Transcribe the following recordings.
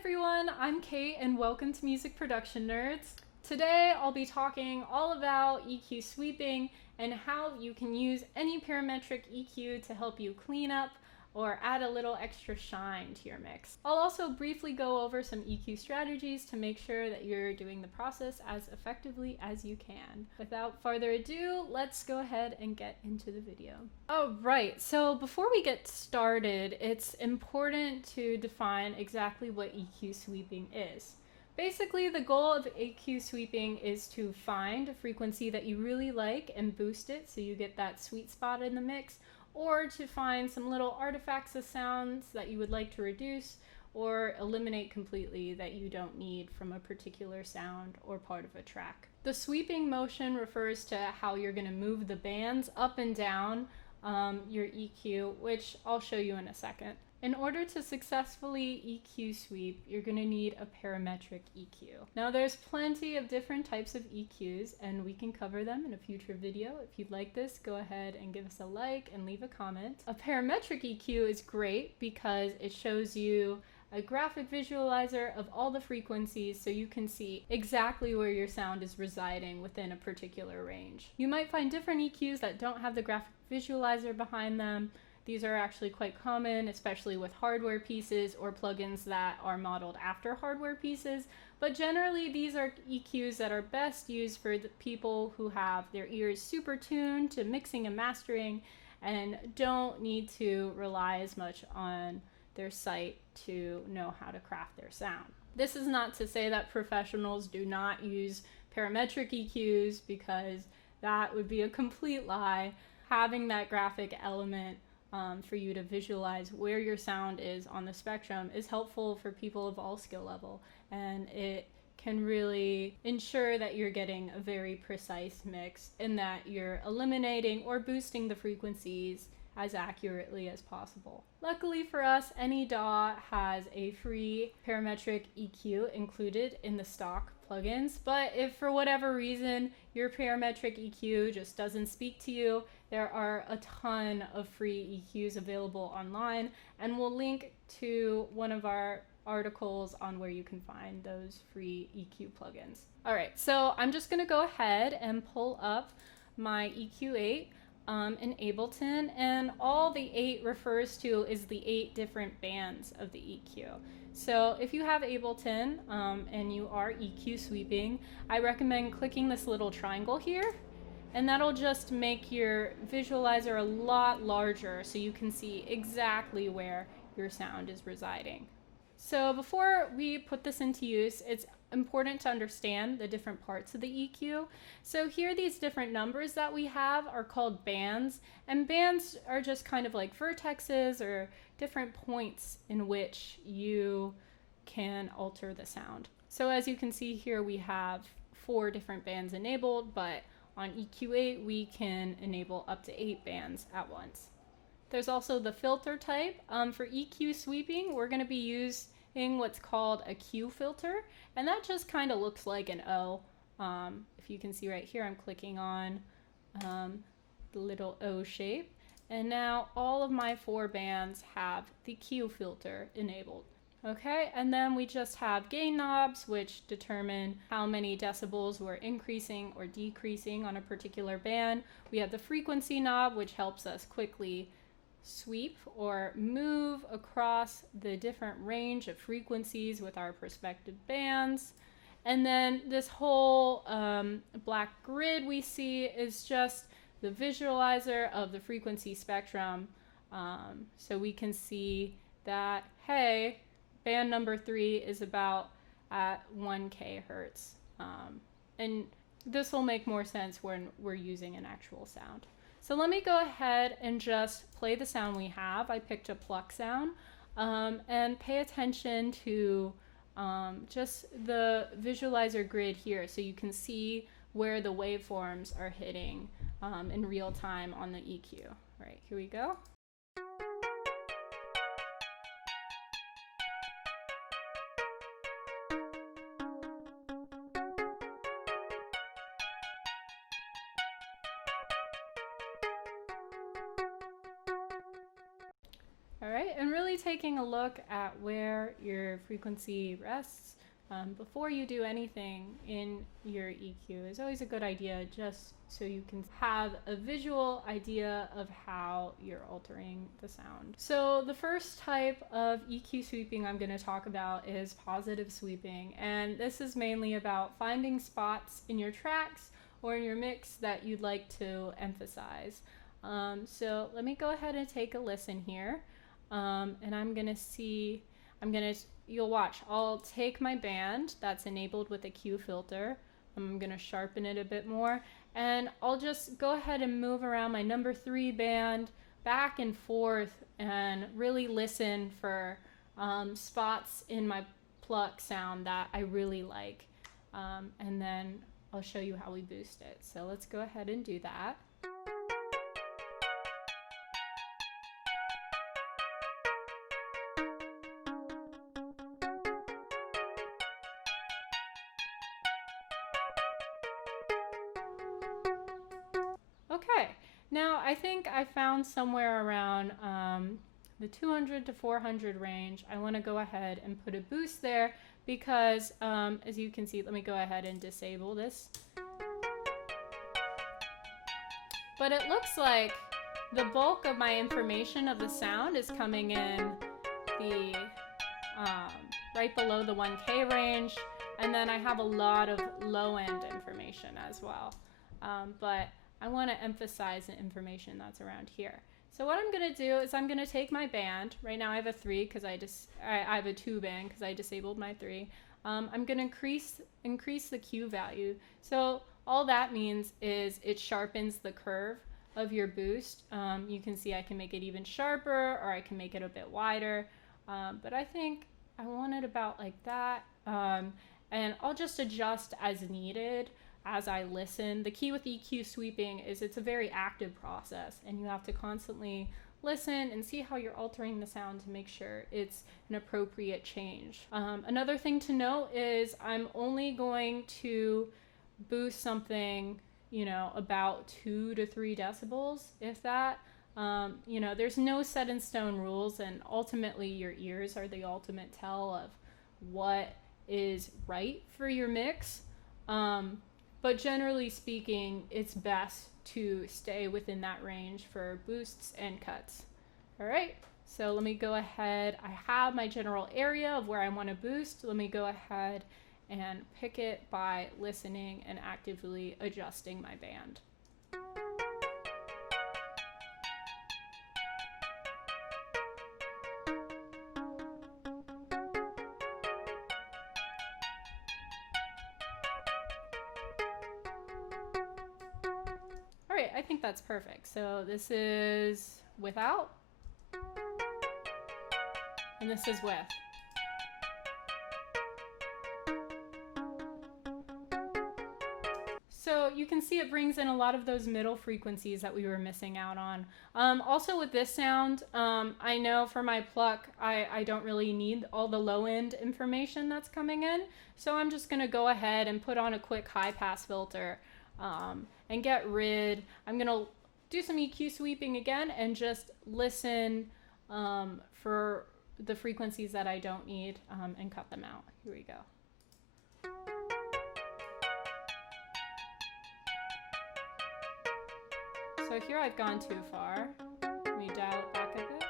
everyone, I'm Kate and welcome to Music Production Nerds. Today I'll be talking all about EQ sweeping and how you can use any parametric EQ to help you clean up or add a little extra shine to your mix. I'll also briefly go over some EQ strategies to make sure that you're doing the process as effectively as you can. Without further ado, let's go ahead and get into the video. Alright, so before we get started, it's important to define exactly what EQ sweeping is. Basically, the goal of EQ sweeping is to find a frequency that you really like and boost it so you get that sweet spot in the mix, or to find some little artifacts of sounds that you would like to reduce or eliminate completely that you don't need from a particular sound or part of a track. The sweeping motion refers to how you're going to move the bands up and down your EQ, which I'll show you in a second. In order to successfully EQ sweep, you're going to need a parametric EQ. Now there's plenty of different types of EQs and we can cover them in a future video. If you'd like this, go ahead and give us a like and leave a comment. A parametric EQ is great because it shows you a graphic visualizer of all the frequencies so you can see exactly where your sound is residing within a particular range. You might find different EQs that don't have the graphic visualizer behind them. These are actually quite common, especially with hardware pieces or plugins that are modeled after hardware pieces. But generally, these are EQs that are best used for the people who have their ears super tuned to mixing and mastering and don't need to rely as much on their sight to know how to craft their sound. This is not to say that professionals do not use parametric EQs, because that would be a complete lie. Having that graphic element for you to visualize where your sound is on the spectrum is helpful for people of all skill level, and it can really ensure that you're getting a very precise mix and that you're eliminating or boosting the frequencies as accurately as possible. Luckily for us, any DAW has a free parametric EQ included in the stock plugins, but if for whatever reason your parametric EQ just doesn't speak to you, there are a ton of free EQs available online, and we'll link to one of our articles on where you can find those free EQ plugins. Alright, so I'm just going to go ahead and pull up my EQ8 in Ableton, and all the 8 refers to is the 8 different bands of the EQ. So if you have Ableton and you are EQ sweeping, I recommend clicking this little triangle here, and that'll just make your visualizer a lot larger so you can see exactly where your sound is residing. So before we put this into use, it's important to understand the different parts of the EQ. So here, these different numbers that we have are called bands, and bands are just kind of like vertexes or different points in which you can alter the sound. So as you can see here, we have 4 different bands enabled, but on EQ8 we can enable up to 8 bands at once. There's also the filter type. For EQ sweeping, we're going to be using what's called a Q filter, and that just kind of looks like an O. If you can see right here, I'm clicking on the little O shape, and now all of my 4 bands have the Q filter enabled. Okay, and then we just have gain knobs, which determine how many decibels we're increasing or decreasing on a particular band. We have the frequency knob, which helps us quickly sweep or move across the different range of frequencies with our respective bands. And then this whole black grid we see is just the visualizer of the frequency spectrum. So we can see that, hey, band number 3 is about at 1 kHz. And this will make more sense when we're using an actual sound. So let me go ahead and just play the sound we have. I picked a pluck sound, and pay attention to just the visualizer grid here so you can see where the waveforms are hitting in real time on the EQ. All right, here we go. All right, and really really taking a look at where your frequency rests before you do anything in your EQ is always a good idea, just so you can have a visual idea of how you're altering the sound. So the first type of EQ sweeping I'm going to talk about is positive sweeping, and this is mainly about finding spots in your tracks or in your mix that you'd like to emphasize. So let me go ahead and take a listen here, and you'll watch, I'll take my band that's enabled with a Q filter, I'm going to sharpen it a bit more, and I'll just go ahead and move around my number 3 band back and forth and really listen for spots in my pluck sound that I really like, and then I'll show you how we boost it. So let's go ahead and do that. Okay, now I think I found somewhere around the 200 to 400 range. I want to go ahead and put a boost there because as you can see, let me go ahead and disable this. But it looks like the bulk of my information of the sound is coming in the right below the 1K range, and then I have a lot of low end information as well. But I want to emphasize the information that's around here. So what I'm going to do is I'm going to take my band. Right now I have a 3 because I have a 2 band because I disabled my 3. I'm going to increase the Q value. So all that means is it sharpens the curve of your boost. You can see I can make it even sharper, or I can make it a bit wider. But I think I want it about like that. And I'll just adjust as needed as I listen. The key with EQ sweeping is it's a very active process, and you have to constantly listen and see how you're altering the sound to make sure it's an appropriate change. Another thing to note is I'm only going to boost something, you know, about 2 to 3 decibels, if that. You know, there's no set in stone rules, and ultimately your ears are the ultimate tell of what is right for your mix. But generally speaking, it's best to stay within that range for boosts and cuts. All right, so let me go ahead. I have my general area of where I want to boost. Let me go ahead and pick it by listening and actively adjusting my band. I think that's perfect. So this is without, and this is with. So you can see it brings in a lot of those middle frequencies that we were missing out on. Also with this sound, I know for my pluck, I don't really need all the low end information that's coming in. So I'm just gonna go ahead and put on a quick high pass filter and get rid. I'm gonna do some EQ sweeping again and just listen for the frequencies that I don't need and cut them out. Here we go. So here I've gone too far. Let me dial it back a bit.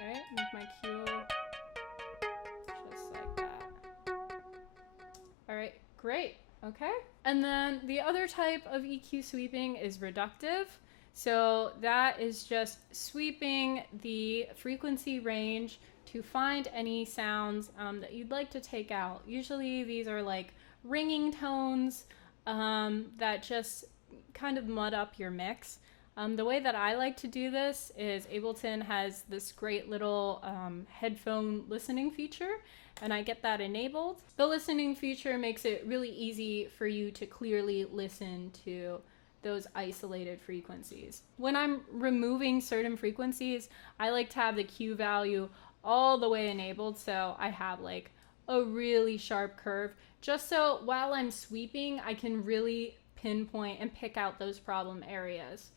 All right, make my Q just like that. All right, great. Okay, and then the other type of EQ sweeping is reductive. So that is just sweeping the frequency range to find any sounds that you'd like to take out. Usually these are like ringing tones that just kind of mud up your mix. The way that I like to do this is Ableton has this great little headphone listening feature, and I get that enabled. The listening feature makes it really easy for you to clearly listen to those isolated frequencies. When I'm removing certain frequencies, I like to have the Q value all the way enabled, so I have like a really sharp curve, just so while I'm sweeping, I can really pinpoint and pick out those problem areas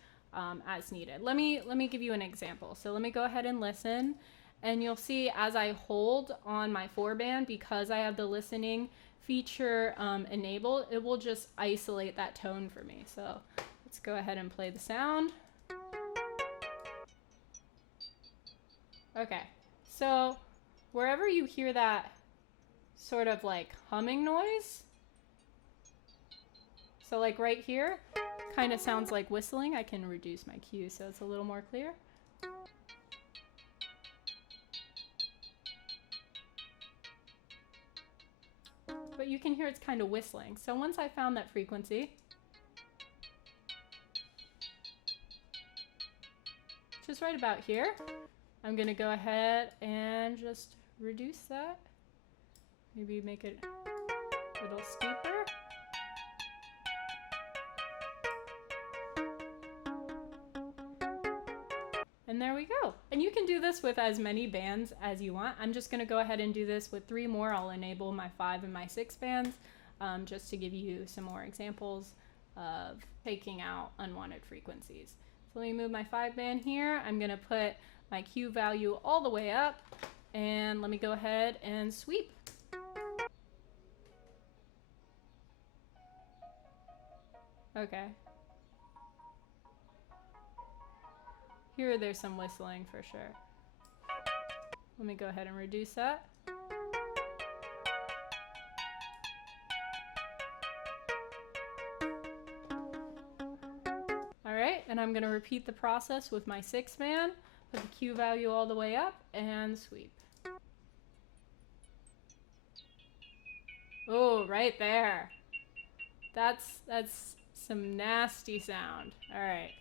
as needed. Let me give you an example. So let me go ahead and listen, And you'll see as I hold on my 4-band, because I have the listening feature enabled, it will just isolate that tone for me. So let's go ahead and play the sound. Okay, so wherever you hear that sort of like humming noise, so like right here, kind of sounds like whistling. I can reduce my cue so it's a little more clear. But you can hear it's kind of whistling. So once I found that frequency, just right about here, I'm gonna go ahead and just reduce that. Maybe make it a little steeper. And there we go. And you can do this with as many bands as you want. I'm just gonna go ahead and do this with 3 more. I'll enable my 5 and my 6 bands just to give you some more examples of taking out unwanted frequencies. So let me move my 5-band here. I'm gonna put my Q value all the way up, and let me go ahead and sweep. Okay. Here there's some whistling for sure. Let me go ahead and reduce that. Alright, and I'm going to repeat the process with my 6-band, put the Q value all the way up, and sweep. Oh, right there. That's some nasty sound. Alright.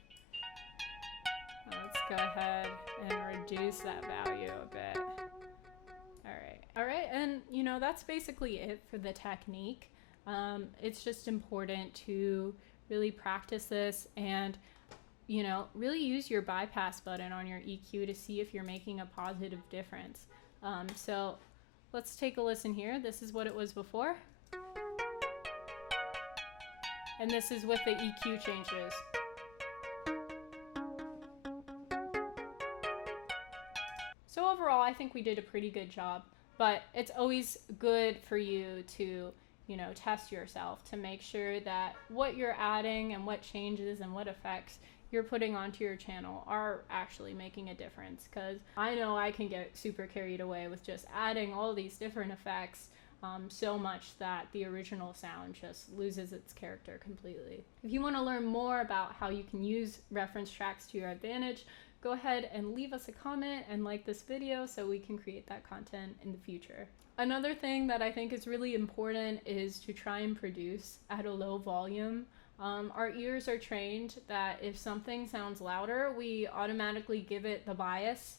Let's go ahead and reduce that value a bit. Alright, and you know, that's basically it for the technique. It's just important to really practice this and, you know, really use your bypass button on your EQ to see if you're making a positive difference. So let's take a listen here. This is what it was before. And this is with the EQ changes. So overall, I think we did a pretty good job, but it's always good for you to, you know, test yourself to make sure that what you're adding and what changes and what effects you're putting onto your channel are actually making a difference. Because I know I can get super carried away with just adding all these different effects so much that the original sound just loses its character completely. If you want to learn more about how you can use reference tracks to your advantage, go ahead and leave us a comment and like this video so we can create that content in the future. Another thing that I think is really important is to try and produce at a low volume. Our ears are trained that if something sounds louder, we automatically give it the bias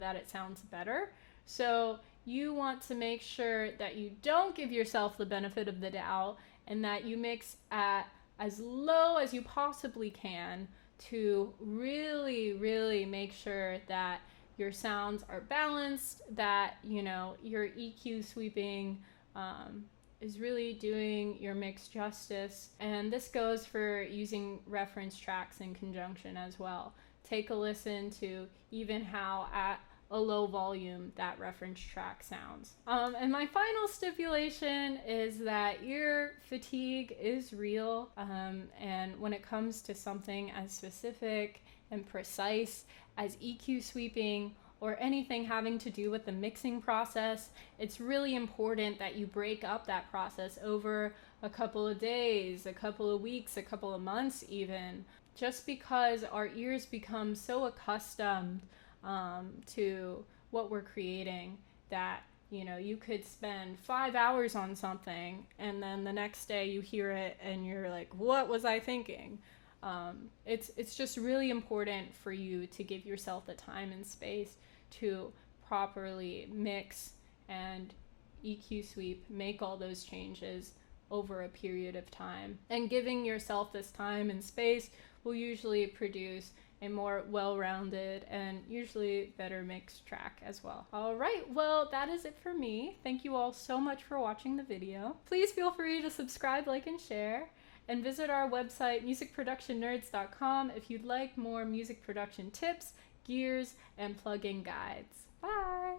that it sounds better. So you want to make sure that you don't give yourself the benefit of the doubt and that you mix at as low as you possibly can to really make sure that your sounds are balanced, that, you know, your EQ sweeping is really doing your mix justice. And this goes for using reference tracks in conjunction as well. Take a listen to even how at a low volume that reference track sounds. And my final stipulation is that ear fatigue is real, and when it comes to something as specific and precise as EQ sweeping or anything having to do with the mixing process, it's really important that you break up that process over a couple of days, a couple of weeks, a couple of months even, just because our ears become so accustomed to what we're creating that, you know, you could spend 5 hours on something and then the next day you hear it and you're like, what was I thinking? It's just really important for you to give yourself the time and space to properly mix and EQ sweep, make all those changes over a period of time. And giving yourself this time and space will usually produce a more well-rounded and usually better mixed track as well. All right, well, that is it for me. Thank you all so much for watching the video. Please feel free to subscribe, like, and share, and visit our website, musicproductionnerds.com, if you'd like more music production tips, gears, and plugin guides. Bye.